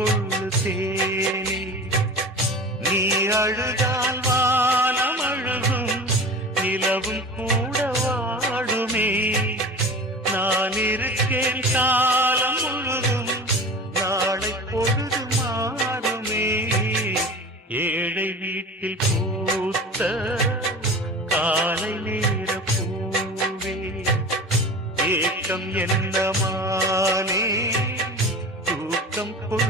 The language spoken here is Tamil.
கொள்ளு தேனே. நீ அழுதால் வானம் அழுகும், நிலவும் கூட வாடுமே. நான் இருக்கேன் காலம் முழுதும், நாளை பொழுது மாறுமே. ஏழை வீட்டில் பூத்த காலை நேர பூவே, ஏக்கம் என்னமானே தூக்கம் கொள்